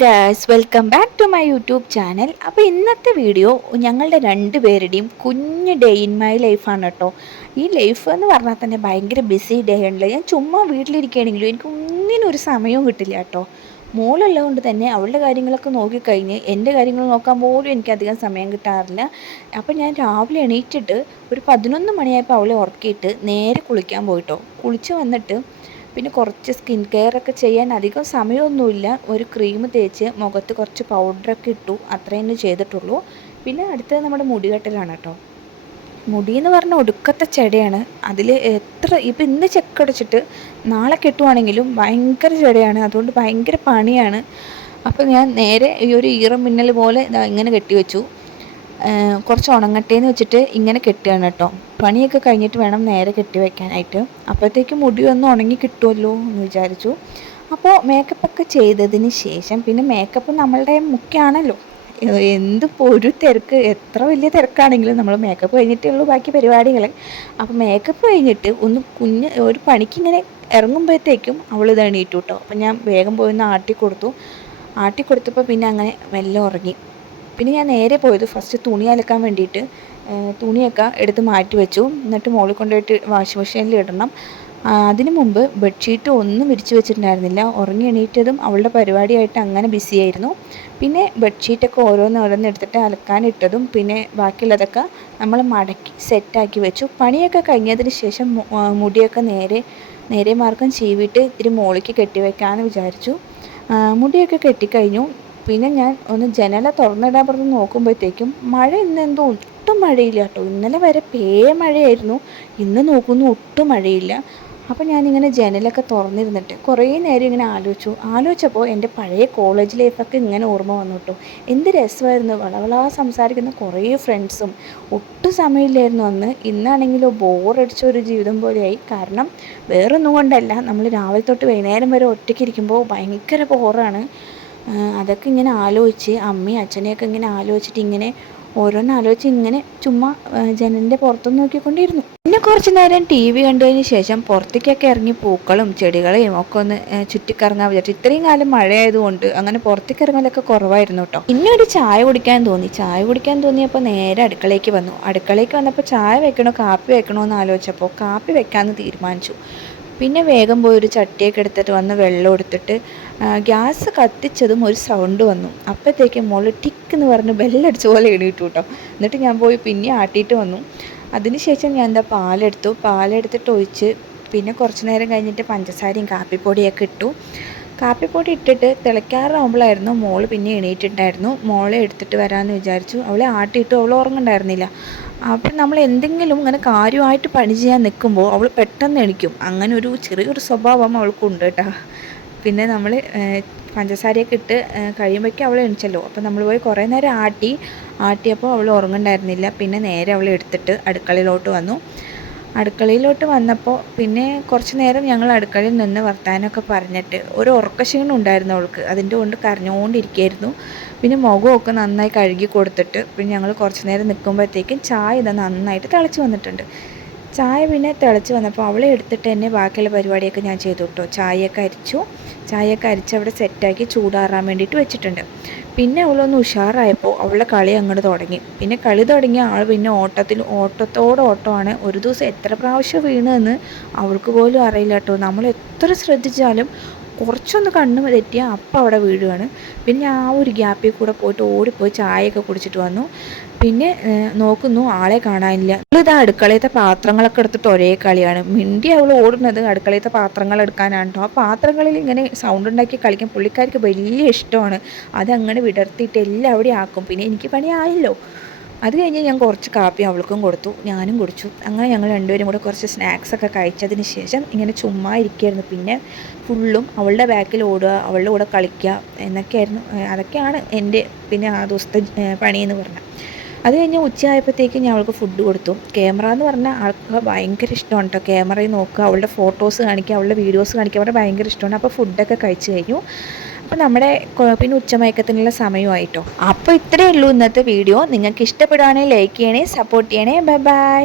Guys welcome back to my YouTube channel അപ്പോൾ ഇന്നത്തെ video ഞങ്ങളുടെ രണ്ട് പേരുടെയും കുഞ്ഞ് ഡേ ഇൻ മൈ ലൈഫാണ് കേട്ടോ ഈ ലൈഫ് എന്ന് പറഞ്ഞാൽ തന്നെ ഭയങ്കര ബിസി ഡേ ഉണ്ടല്ലോ ഞാൻ ചുമ്മാ വീട്ടിലിരിക്കുകയാണെങ്കിലും എനിക്ക് ഒന്നിനും ഒരു സമയവും കിട്ടില്ല കേട്ടോ മോളുള്ളത് കൊണ്ട് തന്നെ അവളുടെ കാര്യങ്ങളൊക്കെ നോക്കിക്കഴിഞ്ഞ് എന്റെ കാര്യങ്ങൾ നോക്കാൻ പോലും എനിക്കധികം സമയം കിട്ടാറില്ല. അപ്പോൾ ഞാൻ രാവിലെ എണീറ്റിട്ട് ഒരു പതിനൊന്ന് മണിയായപ്പോൾ അവളെ ഉറക്കിയിട്ട് നേരെ കുളിക്കാൻ പോയിട്ടോ കുളിച്ച് വന്നിട്ട് പിന്നെ കുറച്ച് സ്കിൻ കെയർ ഒക്കെ ചെയ്യാൻ അധികം സമയമൊന്നുമില്ല. ഒരു ക്രീം തേച്ച് മുഖത്ത് കുറച്ച് പൗഡറൊക്കെ ഇട്ടു. അത്രയും ചെയ്തിട്ടുള്ളൂ. പിന്നെ അടുത്തത് നമ്മുടെ മുടി കെട്ടലാണ് കേട്ടോ. മുടി എന്ന് പറഞ്ഞാൽ ഒടുക്കത്തെ ചെടയാണ്. അതിൽ എത്ര ഇപ്പം ഇന്ന് ചെക്കടച്ചിട്ട് നാളെ കെട്ടുവാണെങ്കിലും ഭയങ്കര ചെടയാണ്. അതുകൊണ്ട് ഭയങ്കര പണിയാണ്. അപ്പോൾ ഞാൻ നേരെ ഈ ഒരു ഈറം മിന്നൽ പോലെ ഇങ്ങനെ കെട്ടിവെച്ചു. കുറച്ച് ഉണങ്ങട്ടേന്ന് വെച്ചിട്ട് ഇങ്ങനെ കെട്ടുകയാണ് കേട്ടോ. പണിയൊക്കെ കഴിഞ്ഞിട്ട് വേണം നേരെ കെട്ടി വെക്കാനായിട്ട്. അപ്പോഴത്തേക്ക് മുടി ഒന്ന് ഉണങ്ങി കിട്ടുമല്ലോ എന്ന് വിചാരിച്ചു. അപ്പോൾ മേക്കപ്പൊക്കെ ചെയ്തതിന് ശേഷം പിന്നെ മേക്കപ്പ് നമ്മളുടെ മുഖ്യമാണല്ലോ എന്ത് ഒരു തിരക്ക്. എത്ര വലിയ തിരക്കാണെങ്കിലും നമ്മൾ മേക്കപ്പ് കഴിഞ്ഞിട്ടേ ഉള്ളൂ ബാക്കി പരിപാടികൾ അപ്പോൾ മേക്കപ്പ് കഴിഞ്ഞിട്ട് ഒന്ന് കുഞ്ഞ് ഒരു പണിക്ക് ഇങ്ങനെ ഇറങ്ങുമ്പോഴത്തേക്കും അവൾ ഇത് എണീറ്റു കേട്ടോ. അപ്പം ഞാൻ വേഗം പോയി ഒന്ന് ആട്ടി കൊടുത്തു. ആട്ടി കൊടുത്തപ്പോൾ പിന്നെ അങ്ങനെ മെല്ലെ ഉറങ്ങി. പിന്നെ ഞാൻ നേരെ പോയത് ഫസ്റ്റ് തുണി അലക്കാൻ വേണ്ടിയിട്ട്. തുണിയൊക്കെ എടുത്ത് മാറ്റി വെച്ചു. എന്നിട്ട് മുകളിൽ കൊണ്ടുപോയിട്ട് വാഷിംഗ് മെഷീനിൽ ഇടണം. അതിനു മുമ്പ് ബെഡ്ഷീറ്റ് ഒന്നും വിരിച്ചു വെച്ചിട്ടുണ്ടായിരുന്നില്ല. ഉറങ്ങി എണീറ്റതും അവളുടെ പരിപാടിയായിട്ട് അങ്ങനെ ബിസി ആയിരുന്നു. പിന്നെ ബെഡ്ഷീറ്റൊക്കെ ഓരോന്ന് ഓരോന്ന് എടുത്തിട്ട് അലക്കാനിട്ടതും പിന്നെ ബാക്കിയുള്ളതൊക്കെ നമ്മൾ മടക്കി സെറ്റാക്കി വെച്ചു. പണിയൊക്കെ കഴിഞ്ഞതിന് ശേഷം മുടിയൊക്കെ നേരെ നേരെ മാർഗം ചീവിട്ട് ഇത്തിരി മോളിക്ക് കെട്ടിവെക്കാമെന്ന് വിചാരിച്ചു. മുടിയൊക്കെ കെട്ടിക്കഴിഞ്ഞു. പിന്നെ ഞാൻ ഒന്ന് ജനല തുറന്നിടാൻ പറഞ്ഞ് നോക്കുമ്പോഴത്തേക്കും മഴ ഇന്ന് എന്തോ ഒട്ടും മഴയില്ല കേട്ടോ. ഇന്നലെ വരെ പേ മഴയായിരുന്നു. ഇന്ന് നോക്കുന്നു ഒട്ടും മഴയില്ല. അപ്പോൾ ഞാനിങ്ങനെ ജനലൊക്കെ തുറന്നിരുന്നിട്ട് കുറേ നേരം ഇങ്ങനെ ആലോചിച്ചു. ആലോചിച്ചപ്പോൾ എന്റെ പഴയ കോളേജ് ലൈഫൊക്കെ ഇങ്ങനെ ഓർമ്മ വന്നു കേട്ടോ. എന്ത് രസമായിരുന്നു. വളവളാ സംസാരിക്കുന്ന കുറേ ഫ്രണ്ട്സും. ഒട്ടും സമയമില്ലായിരുന്നു അന്ന്. ഇന്നാണെങ്കിലോ ബോറടിച്ച ഒരു ജീവിതം പോലെയായി. കാരണം വേറൊന്നും കൊണ്ടല്ല. നമ്മൾ രാവിലെ തൊട്ട് വൈകുന്നേരം വരെ ഒറ്റയ്ക്ക് ഇരിക്കുമ്പോൾ ഭയങ്കര ബോറാണ്. അതൊക്കെ ഇങ്ങനെ ആലോചിച്ച് അമ്മയും അച്ഛനെയൊക്കെ ഇങ്ങനെ ആലോചിച്ചിട്ട് ഇങ്ങനെ ഓരോന്ന് ആലോചിച്ച് ഇങ്ങനെ ചുമ്മാ ജനലിന്റെ പുറത്തുനിന്ന് നോക്കിക്കൊണ്ടിരുന്നു. പിന്നെ കുറച്ച് നേരം ടി വി കണ്ടതിന് ശേഷം പുറത്തേക്കൊക്കെ ഇറങ്ങി പൂക്കളും ചെടികളെയും ഒക്കെ ഒന്ന് ചുറ്റിക്കറങ്ങാൻ വിചാരിച്ചു. ഇത്രയും കാലം മഴയായതുകൊണ്ട് അങ്ങനെ പുറത്തേക്ക് ഇറങ്ങലൊക്കെ കുറവായിരുന്നു കേട്ടോ. പിന്നെ ഒരു ചായ കുടിക്കാൻ തോന്നി. ചായ കുടിക്കാൻ തോന്നിയപ്പോൾ നേരെ അടുക്കളയ്ക്ക് വന്നു. അടുക്കളയ്ക്ക് വന്നപ്പോൾ ചായ വെക്കണോ കാപ്പി വെക്കണോ എന്ന് ആലോചിച്ചപ്പോൾ കാപ്പി വെക്കാമെന്ന് തീരുമാനിച്ചു. പിന്നെ വേഗം പോയി ഒരു ചട്ടിയൊക്കെ എടുത്തിട്ട് വന്ന് വെള്ളം എടുത്തിട്ട് ഗ്യാസ് കത്തിച്ചതും ഒരു സൗണ്ട് വന്നു. അപ്പോഴത്തേക്കും മോൾ ടിക്ക് എന്ന് പറഞ്ഞ് ബെല്ലടിച്ച പോലെ എണീറ്റു കേട്ടോ എന്നിട്ട് ഞാൻ പോയി പിന്നെ ആട്ടിയിട്ട് വന്നു. അതിനുശേഷം ഞാൻ എന്താ പാലെടുത്തു. പാലെടുത്തിട്ട് ഒഴിച്ച് പിന്നെ കുറച്ച് നേരം കഴിഞ്ഞിട്ട് പഞ്ചസാരയും കാപ്പിപ്പൊടിയൊക്കെ ഇട്ടു. കാപ്പിപ്പൊടി ഇട്ടിട്ട് തിളയ്ക്കാറാകുമ്പോഴായിരുന്നു മോൾ പിന്നെ എണീറ്റിട്ടുണ്ടായിരുന്നു. മോളെ എടുത്തിട്ട് വരാമെന്ന് വിചാരിച്ചു. അവളെ ആട്ടിയിട്ട് അവൾ ഉറങ്ങണ്ടായിരുന്നില്ല അപ്പം നമ്മൾ എന്തെങ്കിലും ഇങ്ങനെ കാര്യമായിട്ട് പണി ചെയ്യാൻ നിൽക്കുമ്പോൾ അവൾ പെട്ടെന്ന് എണിക്കും. അങ്ങനെ ഒരു ചെറിയൊരു സ്വഭാവം അവൾക്കുണ്ട് കേട്ടോ. പിന്നെ നമ്മൾ പഞ്ചസാരയൊക്കെ ഇട്ട് കഴിയുമ്പോഴേക്കും അവൾ എണിച്ചല്ലോ. അപ്പോൾ നമ്മൾ പോയി കുറേ നേരം ആട്ടി ആട്ടിയപ്പോൾ അവൾ ഉറങ്ങണ്ടായിരുന്നില്ല പിന്നെ നേരെ അവൾ എടുത്തിട്ട് അടുക്കളയിലോട്ട് വന്നു. അടുക്കളയിലോട്ട് വന്നപ്പോൾ പിന്നെ കുറച്ച് നേരം ഞങ്ങൾ അടുക്കളയിൽ നിന്ന് വർത്താനമൊക്കെ പറഞ്ഞിട്ട് ഒരു ഉറക്കക്ഷീണം ഉണ്ടായിരുന്നു അവൾക്ക്. അതിന്റെ കൊണ്ട് കരഞ്ഞുകൊണ്ടിരിക്കുകയായിരുന്നു പിന്നെ മുഖമൊക്കെ നന്നായി കഴുകി കൊടുത്തിട്ട് പിന്നെ ഞങ്ങൾ കുറച്ച് നേരം നിൽക്കുമ്പോഴത്തേക്കും ചായ ഇത് നന്നായിട്ട് തിളച്ച് വന്നിട്ടുണ്ട്. ചായ പിന്നെ തിളച്ച് വന്നപ്പോൾ അവളെ എടുത്തിട്ട് തന്നെ ബാക്കിയുള്ള പരിപാടിയൊക്കെ ഞാൻ ചെയ്തു കേട്ടോ. ചായയൊക്കെ അരിച്ചു. ചായയൊക്കെ അരിച്ച് അവിടെ സെറ്റാക്കി ചൂടാറാൻ വേണ്ടിയിട്ട് വെച്ചിട്ടുണ്ട്. പിന്നെ അവളൊന്ന് ഉഷാറായപ്പോൾ അവളുടെ കളി അങ്ങോട്ട് തുടങ്ങി. പിന്നെ കളി തുടങ്ങിയ ആൾ പിന്നെ ഓട്ടത്തിൽ ഓട്ടത്തോട് ഓട്ടമാണ്. ഒരു ദിവസം എത്ര പ്രാവശ്യം വീണെന്ന് അവൾക്ക് പോലും അറിയില്ല കേട്ടോ. നമ്മൾ എത്ര ശ്രദ്ധിച്ചാലും കുറച്ചൊന്ന് കണ്ണ് തെറ്റിയാൽ അപ്പം അവിടെ വീഴുകയാണ് പിന്നെ ആ ഒരു ഗ്യാപ്പിൽ കൂടെ പോയിട്ട് ഓടിപ്പോയി ചായയൊക്കെ കുടിച്ചിട്ട് വന്നു. പിന്നെ നോക്കുന്നു ആളെ കാണാനില്ല. ഇതാ അടുക്കളയത്തെ പാത്രങ്ങളൊക്കെ എടുത്തിട്ട് ഒരേ കളിയാണ്. മിണ്ടി അവൾ ഓടുന്നത് അടുക്കളയത്തെ പാത്രങ്ങൾ എടുക്കാനാണ് ആ പാത്രങ്ങളിൽ ഇങ്ങനെ സൗണ്ട് ഉണ്ടാക്കി കളിക്കാൻ പുള്ളിക്കാർക്ക് വലിയ ഇഷ്ടമാണ്. അതങ്ങനെ വിടർത്തിയിട്ട് എല്ലാം ആക്കും. പിന്നെ എനിക്ക് പണിയായല്ലോ. അത് കഴിഞ്ഞ് ഞാൻ കുറച്ച് കാപ്പി അവൾക്കും കൊടുത്തു ഞാനും കുടിച്ചു. അങ്ങനെ ഞങ്ങൾ രണ്ടുപേരും കൂടെ കുറച്ച് സ്നാക്സൊക്കെ കഴിച്ചതിന് ശേഷം ഇങ്ങനെ ചുമ്മാ ഇരിക്കുകയായിരുന്നു പിന്നെ ഫുള്ളും അവളുടെ ബാക്കിൽ ഓടുക അവളുടെ കൂടെ കളിക്കുക എന്നൊക്കെയായിരുന്നു. അതൊക്കെയാണ് എന്റെ പിന്നെ ആ ദിവസത്തെ പണിയെന്ന് പറഞ്ഞാൽ. അത് കഴിഞ്ഞ് ഉച്ചയായപ്പോഴത്തേക്ക് ഞാൻ അവൾക്ക് ഫുഡ് കൊടുത്തു. ക്യാമറ എന്ന് പറഞ്ഞാൽ ആൾക്ക് ഭയങ്കര ഇഷ്ടമാണ് കേട്ടോ ക്യാമറയിൽ നോക്കുക അവളുടെ ഫോട്ടോസ് കാണിക്കുക അവളുടെ വീഡിയോസ് കാണിക്കുക അവരുടെ ഭയങ്കര ഇഷ്ടമാണ്. അപ്പോൾ ഫുഡൊക്കെ കഴിച്ചു കഴിഞ്ഞു. അപ്പോൾ നമ്മുടെ പിന്നെ ഉച്ചമയക്കത്തിനുള്ള സമയമായിട്ടോ. അപ്പോൾ ഇത്രയേ ഉള്ളൂ ഇന്നത്തെ വീഡിയോ. നിങ്ങൾക്ക് ഇഷ്ടപ്പെടുകയാണെങ്കിൽ ലൈക്ക് ചെയ്യണേ സപ്പോർട്ട് ചെയ്യണേ. Bye bye